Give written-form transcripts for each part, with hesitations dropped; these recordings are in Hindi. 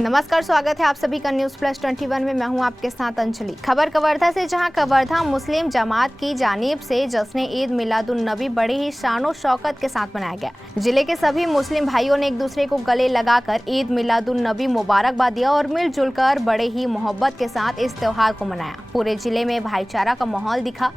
नमस्कार, स्वागत है आप सभी का न्यूज प्लस 21 में। मैं हूं आपके साथ अंजलि। खबर कवर्धा से, जहां कवर्धा मुस्लिम जमात की जानिब से जश्न ईद मिलादुन नबी बड़े ही शानो शौकत के साथ मनाया गया। जिले के सभी मुस्लिम भाइयों ने एक दूसरे को गले लगाकर ईद मिलादुन नबी मुबारकबाद दिया और मिलजुल कर बड़े ही मोहब्बत के साथ इस त्योहार को मनाया। पूरे जिले में भाईचारा का माहौल दिखा।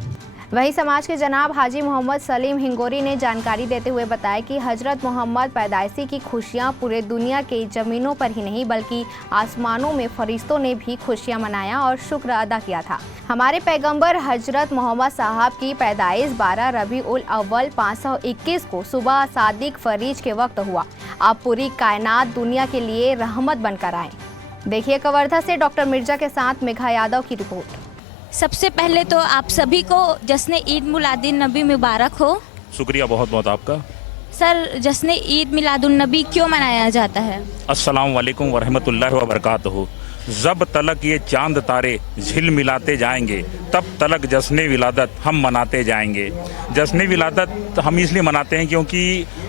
वहीं समाज के जनाब हाजी मोहम्मद सलीम हिंगोरी ने जानकारी देते हुए बताया कि हजरत मोहम्मद पैदाइशी की खुशियां पूरे दुनिया के ज़मीनों पर ही नहीं बल्कि आसमानों में फरिश्तों ने भी खुशियां मनाया और शुक्र अदा किया था। हमारे पैगंबर हजरत मोहम्मद साहब की पैदाइश 12 रबी उल अव्वल 521 को सुबह सादिक फरीज के वक्त हुआ। अब पूरी कायनात दुनिया के लिए रहमत बनकर आए। देखिए कवर्धा से डॉक्टर मिर्जा के साथ मेघा यादव की रिपोर्ट। सबसे पहले तो आप सभी को जश्न ईद मिलादुन नबी मुबारक हो। शुक्रिया बहुत बहुत आपका। सर, जश्न ईद मिलादुन नबी क्यों मनाया जाता है? अस्सलाम वालेकुम वरहमतुल्लाहि वबरकातुहू। जब तलक ये चांद तारे झिल मिलाते जाएंगे तब तलक जश्न विलादत हम मनाते जाएंगे। जश्न विलादत हम इसलिए मनाते हैं क्योंकि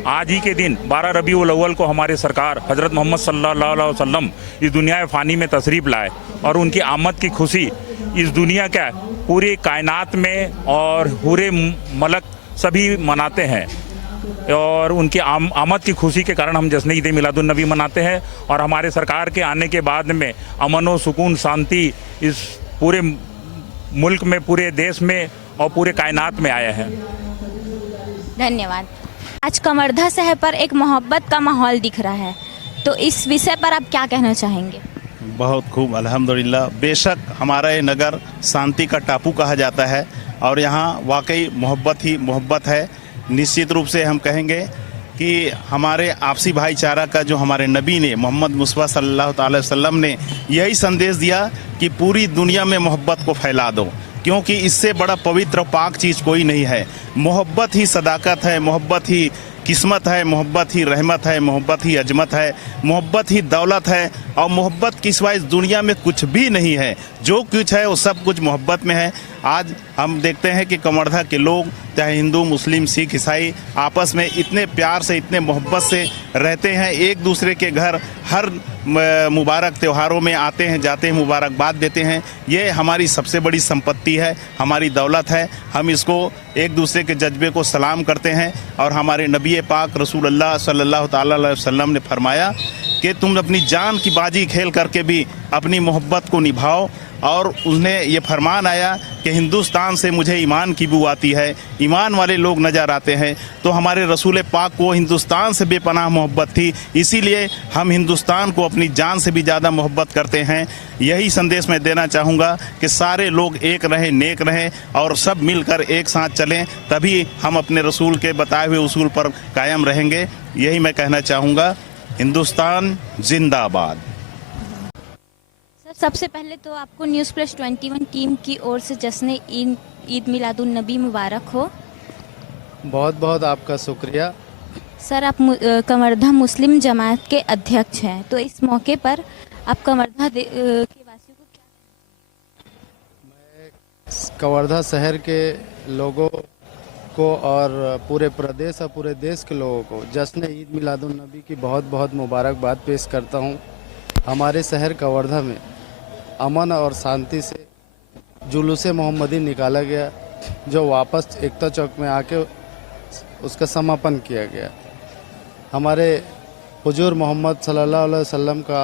आज ही के दिन 12 रबीउल अव्वल को हमारे सरकार हजरत मोहम्मद सल्लल्लाहु अलैहि वसल्लम इस दुनिया फ़ानी में तशरीफ़ लाए और उनकी आमद की खुशी इस दुनिया क्या पूरी कायनात में और पूरे मलक सभी मनाते हैं और उनकी आमद की खुशी के कारण हम जश्न ईद मिलादुन नबी मनाते हैं। और हमारे सरकार के आने के बाद में अमन व सुकून शांति इस पूरे मुल्क में, पूरे देश में और पूरे कायनात में आया है। धन्यवाद। आज कवर्धा शहर पर एक मोहब्बत का माहौल दिख रहा है, तो इस विषय पर आप क्या कहना चाहेंगे? बहुत खूब, अल्हम्दुलिल्लाह। बेशक हमारा ये नगर शांति का टापू कहा जाता है और यहाँ वाकई मोहब्बत ही मोहब्बत है। निश्चित रूप से हम कहेंगे कि हमारे आपसी भाईचारा का जो हमारे नबी ने मोहम्मद मुस्तफ़ा सल्लल्लाहु अलैहि वसल्लम ने यही संदेश दिया कि पूरी दुनिया में मोहब्बत को फैला दो, क्योंकि इससे बड़ा पवित्र और पाक चीज़ कोई नहीं है। मोहब्बत ही सदाकत है, मोहब्बत ही किस्मत है, मोहब्बत ही रहमत है, मोहब्बत ही अजमत है, मोहब्बत ही दौलत है और मोहब्बत की सिवा इस दुनिया में कुछ भी नहीं है। जो कुछ है वो सब कुछ मोहब्बत में है। आज हम देखते हैं कि कवर्धा के लोग चाहे हिंदू, मुस्लिम, सिख, ईसाई आपस में इतने प्यार से, इतने मोहब्बत से रहते हैं। एक दूसरे के घर हर मुबारक त्योहारों में आते हैं, जाते हैं, मुबारकबाद देते हैं। ये हमारी सबसे बड़ी संपत्ति है, हमारी दौलत है। हम इसको एक दूसरे के जज्बे को सलाम करते हैं और हमारे नबी पाक रसूलुल्लाह सल्लल्लाहु ताला अलैहि वसल्लम ने फरमाया कि तुम अपनी जान की बाजी खेल करके भी अपनी मोहब्बत को निभाओ। और उन्हें ये फरमान आया कि हिंदुस्तान से मुझे ईमान की बू आती है, ईमान वाले लोग नज़र आते हैं। तो हमारे रसूल पाक को हिंदुस्तान से बेपनाह मोहब्बत थी, इसीलिए हम हिंदुस्तान को अपनी जान से भी ज़्यादा मोहब्बत करते हैं। यही संदेश मैं देना चाहूँगा कि सारे लोग एक रहें, नेक रहें और सब मिलकर एक साथ चलें, तभी हम अपने रसूल के बताए हुए उसूल पर कायम रहेंगे। यही मैं कहना चाहूँगा। हिंदुस्तान जिंदाबाद। सबसे पहले तो आपको न्यूज़ प्लस 21 टीम की ओर से जश्न ईद मिलादुन नबी मुबारक हो। बहुत बहुत आपका शुक्रिया। सर, आप कवर्धा मुस्लिम जमात के अध्यक्ष हैं, तो इस मौके पर आप कवर्धा के वासियों को क्या? मैं कवर्धा शहर के लोगों को और पूरे प्रदेश और पूरे देश के लोगों को जश्न ईद मिलादुन नबी की बहुत बहुत मुबारकबाद पेश करता हूँ। हमारे शहर कवर्धा में अमन और शांति से जुलूस मोहम्मदी निकाला गया, जो वापस एकता चौक में आके उसका समापन किया गया। हमारे हुजूर मोहम्मद सल्लल्लाहु अलैहि वसल्लम का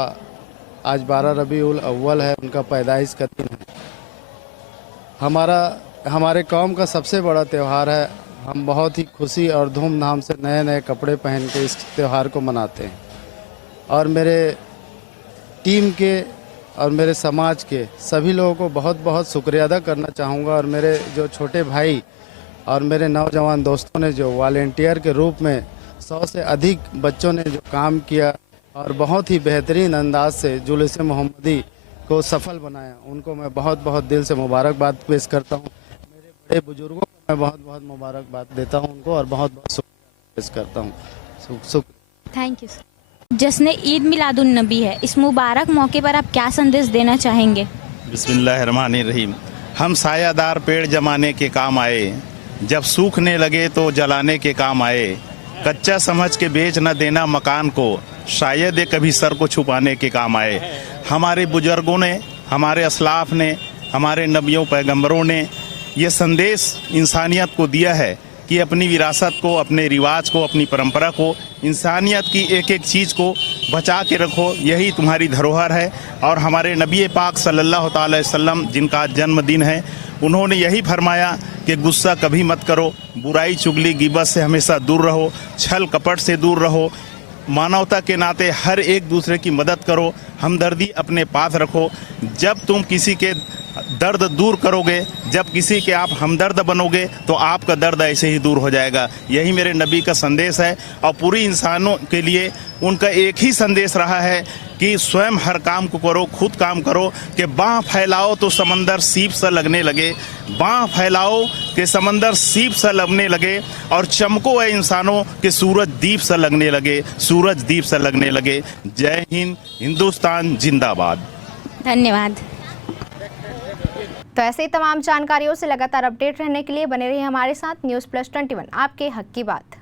आज 12 रबीउल अव्वल है, उनका पैदाइश का दिन है। हमारे कौम का सबसे बड़ा त्यौहार है। हम बहुत ही खुशी और धूमधाम से नए नए कपड़े पहन के इस त्यौहार को मनाते हैं। और मेरे टीम के और मेरे समाज के सभी लोगों को बहुत बहुत शुक्रिया अदा करना चाहूँगा। और मेरे जो छोटे भाई और मेरे नौजवान दोस्तों ने जो वॉलेंटियर के रूप में 100 से अधिक बच्चों ने जो काम किया और बहुत ही बेहतरीन अंदाज से जुलूस मोहम्मदी को सफल बनाया, उनको मैं बहुत बहुत दिल से मुबारकबाद पेश करता हूँ। मेरे बड़े बुजुर्गों को मैं बहुत बहुत मुबारकबाद देता हूँ उनको और बहुत बहुत शुक्रिया पेश करता हूँ। Thank you sir. जश्न ईद मिलादुन नबी है, इस मुबारक मौके पर आप क्या संदेश देना चाहेंगे? बिस्मिल्लाहिर्रहमानिर्रहीम। हम सायादार पेड़ जमाने के काम आए, जब सूखने लगे तो जलाने के काम आए। कच्चा समझ के बेच न देना मकान को, शायद ये कभी सर को छुपाने के काम आए। हमारे बुजुर्गों ने, हमारे असलाफ ने, हमारे नबियों पैगंबरों ने ये संदेश इंसानियत को दिया है कि अपनी विरासत को, अपने रिवाज को, अपनी परंपरा को, इंसानियत की एक एक चीज़ को बचा के रखो, यही तुम्हारी धरोहर है। और हमारे नबी पाक सल्लल्लाहु अलैहि वसल्लम, जिनका जन्मदिन है, उन्होंने यही फरमाया कि गुस्सा कभी मत करो, बुराई चुगली गिबत से हमेशा दूर रहो, छल कपट से दूर रहो, मानवता के नाते हर एक दूसरे की मदद करो, हमदर्दी अपने पास रखो। जब तुम किसी के दर्द दूर करोगे, जब किसी के आप हमदर्द बनोगे, तो आपका दर्द ऐसे ही दूर हो जाएगा। यही मेरे नबी का संदेश है। और पूरी इंसानों के लिए उनका एक ही संदेश रहा है कि स्वयं हर काम को करो, खुद काम करो, कि बाँह फैलाओ तो समंदर सीप सा लगने लगे, बाँह फैलाओ कि समंदर सीप सा लगने लगे, और चमको है इंसानों के सूरज दीप सा लगने लगे, सूरज दीप सा लगने लगे। जय हिंद, हिंदुस्तान जिंदाबाद। धन्यवाद। तो ऐसे ही तमाम जानकारियों से लगातार अपडेट रहने के लिए बने रहिए हमारे साथ। न्यूज़+21 आपके हक की बात।